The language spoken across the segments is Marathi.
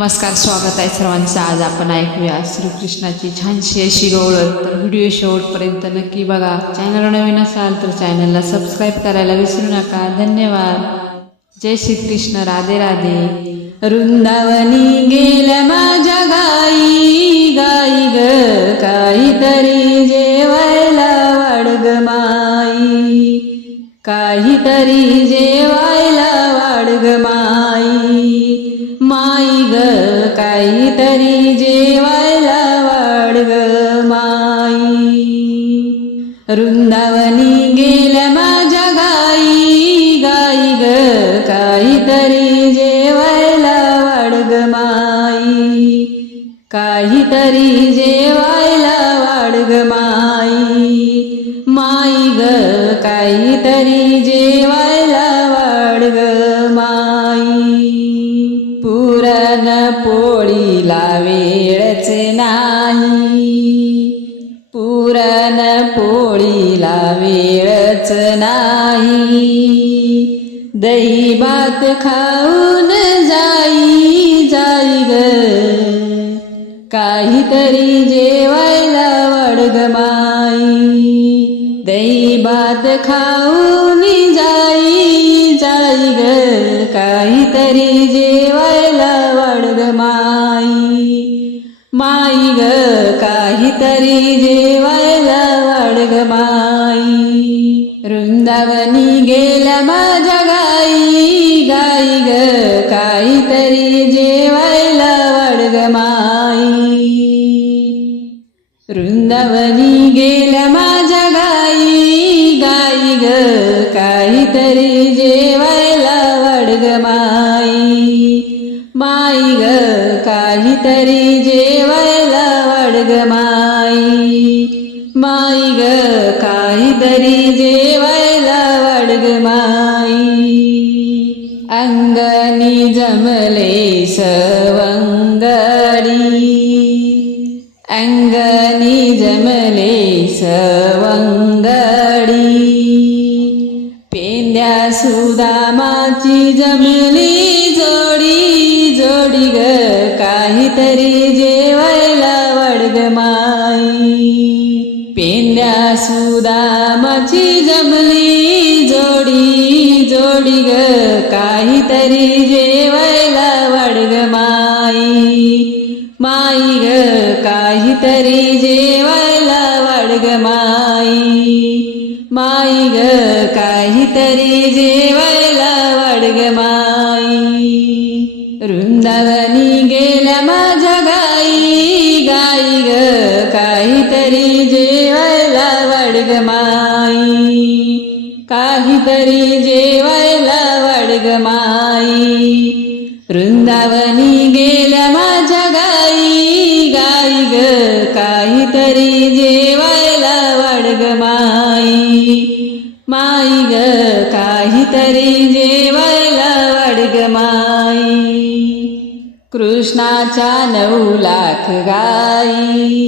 नमस्कार स्वागत आहे सर्वांचं. आज आपण ऐकूया श्रीकृष्णाची छानशी अशी गवळत तर व्हिडिओ शेवटपर्यंत नक्की बघा. चॅनल नवीन असाल तर चॅनलला सबस्क्राईब करायला विसरू नका. धन्यवाद. जय श्रीकृष्ण. राधे राधे. वृंदावनी गेल्या माझ्या गाई गाई ग. काहीतरी जेवायला वाडग माई. काहीतरी माई ग काहीतरी जेवायला वाडग माई. वृंदावनी गेल्या माझ्या गाई गाई ग काहीतरी जेवायला वाडग माई. काहीतरी जेवायला वाडग माई. माई ग काहीतरी जेवायला वाडग माई. वेळच नाही. पुरण पोळीला वेळच नाही. दही भात खाऊन जाई जाई ग. काहीतरी जेवायला वडग माई दही भात खाऊन काहीतरी जेवायला वाढग माई. माई ग काहीतरी जेवायला वाढग माई. वृंदावनी गेल्या माझ्या गाई गाई ग काहीतरी जेवायला वाढग माई. वृंदावनी गेल्या माझ्या गाई गाई ग काहीतरी जेवायला तरी जेवायला वाडग माई. माई ग काहीतरी जेवायला वाडग माई. अंगणी जमले सवंगडी. अंगणी जमले सवंगडी. पेंद्या सुदामाची जमली जोडी. जोडी ग काहीतरी जेवायला वडग माई. पेंड्या सुदामाची जमली जोडी जोडी ग काहीतरी जेवायला वडग माई. माई ग काहीतरी जेवायला वाडग माई. माई ग काहीतरी जेवायला वाडग माई. वृंदावनी गेल्या माझ्या गाई गाई ग काहीतरी जेवायला वाडग माई. काहीतरी जेवायला वाडग माई. वृंदावनी गेल्या माझ्या गाई गाई ग काहीतरी जेवायला वाडग माई. माई ग काहीतरी जे कृष्णाच्या नऊ लाख गाई.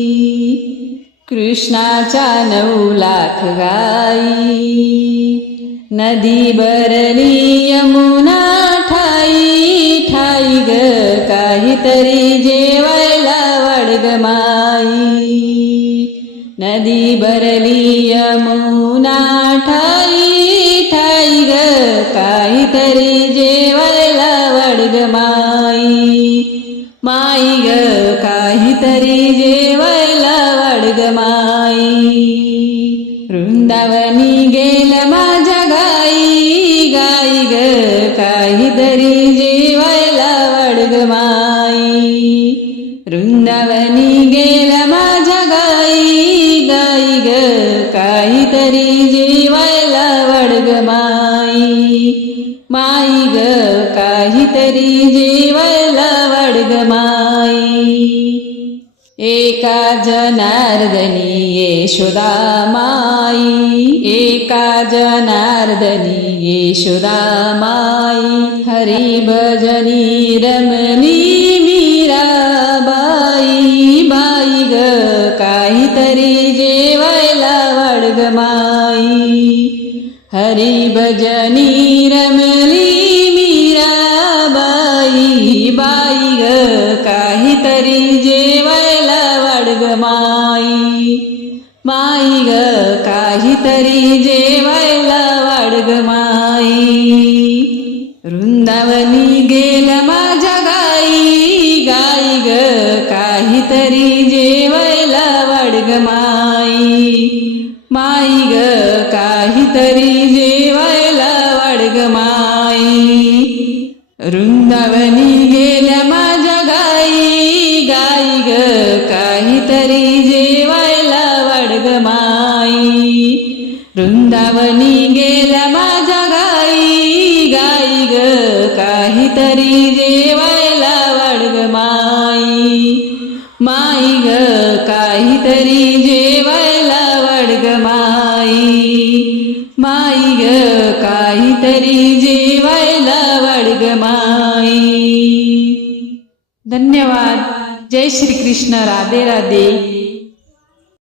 कृष्णाच्या नऊ लाख गाई. नदी बरली यमुना ठाई ठाई ग काहीतरी जेवायला वाडग माई. नदी बरली यमुना ठाई ठाई ग काहीतरी जेवायला वाडग माई. माई ग काहीतरी जेवायला वाडग माई. वृंदावनी गेल माझ्या गाई गाई ग काहीतरी जेवायला वाडग माई. वृंदावनी गेल माझ्या गाई गाई ग काहीतरी जेवायला वाडग माई. माई ग काहीतरी जेवाय एका जनार्दनी येशुदा माई. एका जनार्दनी येशुदा माई. हरी भजनी रमणी मीरा बाई बाई ग काहीतरी जेवायला वाडग माई हरी भजनी रमली काहीतरी जेवायला वाडगमाई वृंदावनी गेल माझ्या गाई गाई ग काहीतरी जेवायला वाडगमाई काहीतरी जेवायला वाढग माई. ग काहीतरी जेवायला वाढग माई. ग काहीतरी जेवायला वडगमाई धन्यवाद. जय श्री कृष्ण राधे राधे.